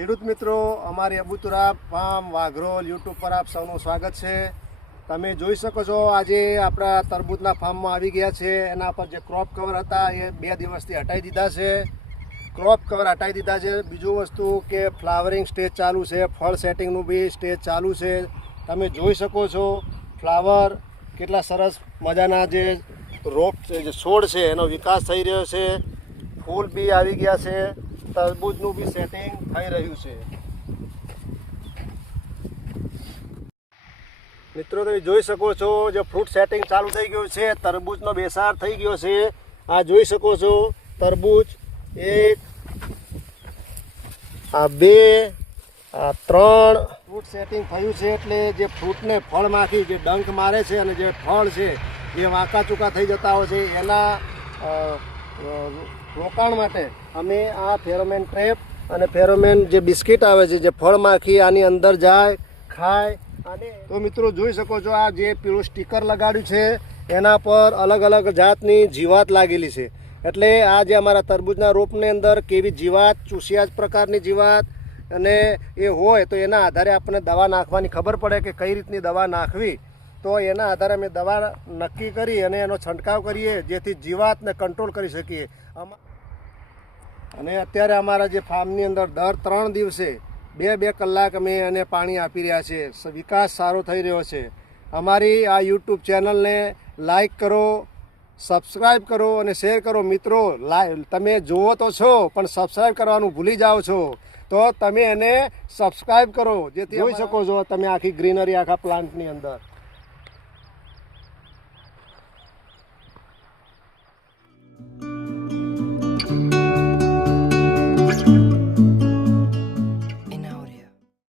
ખેડૂત મિત્રો, અમારી અબુતુરા ફાર્મ વાઘરોલ યુટ્યુબ પર આપ સૌનું સ્વાગત છે। તમે જોઈ શકો છો આજે આપણા તરબૂચના ફાર્મમાં આવી ગયા છે। એના પર જે ક્રોપ કવર હતા એ 2 દિવસથી હટાવી દીધા છે। ક્રોપ કવર હટાવી દીધા છે। બીજું વસ્તુ કે ફ્લાવરિંગ સ્ટેજ ચાલુ છે, ફળ સેટિંગનું બી સ્ટેજ ચાલુ છે। તમે જોઈ શકો છો ફ્લાવર કેટલા સરસ મજાના જે રોપ છે, જે છોડ છે એનો વિકાસ થઈ રહ્યો છે। ફૂલ બી આવી ગયા છે, તરબૂચનું બી સેટિંગ થઈ રહ્યું છે। મિત્રો તમે જોઈ શકો છો જે ફ્રૂટ સેટિંગ ચાલુ થઈ ગયું છે, તરબૂચનો બેસાર થઈ ગયો છે। આ જોઈ શકો છો તરબૂચ 1, આ 2, આ 3 ફ્રૂટ સેટિંગ થયું છે। એટલે જે ફ્રૂટને ફળમાંથી જે ડંખ મારે છે અને જે ફળ છે જે વાંકા ચૂકા થઈ જતા હોય છે એના રોકાણ માટે અમે આ ફેરોમેન ટ્રેપ અને ફેરોમેન જે બિસ્કિટ આવે છે જે ફળમાંથી આની અંદર જાય ખાય। અને તો મિત્રો જોઈ શકો છો આ જે પીળું સ્ટીકર લગાડ્યું છે એના પર અલગ અલગ જાતની જીવાત લાગેલી છે। એટલે આ જે અમારા તરબૂચના રોપની અંદર કેવી જીવાત, ચૂસિયા પ્રકારની જીવાત અને એ હોય તો એના આધારે આપણને દવા નાખવાની ખબર પડે કે કઈ રીતની દવા નાખવી। તો એના આધારે અમે દવા નક્કી કરી અને એનો છંટકાવ કરીએ જેથી જીવાતને કંટ્રોલ કરી શકીએ। અને અત્યારે અમારા જે ફાર્મની અંદર દર 3 દિવસે 2-2 કલાક અમે એને પાણી આપી રહ્યા છીએ। વિકાસ સારો થઈ રહ્યો છે। અમારી આ યુટ્યુબ ચેનલને લાઈક કરો, સબસ્ક્રાઈબ કરો અને શેર કરો। મિત્રો તમે જુઓ તો છો પણ સબસ્ક્રાઈબ કરવાનું ભૂલી જાઓ છો, તો તમે એને સબસ્ક્રાઈબ કરો જેથી જોઈ શકો છો તમે આખી ગ્રીનરી આખા પ્લાન્ટની અંદર।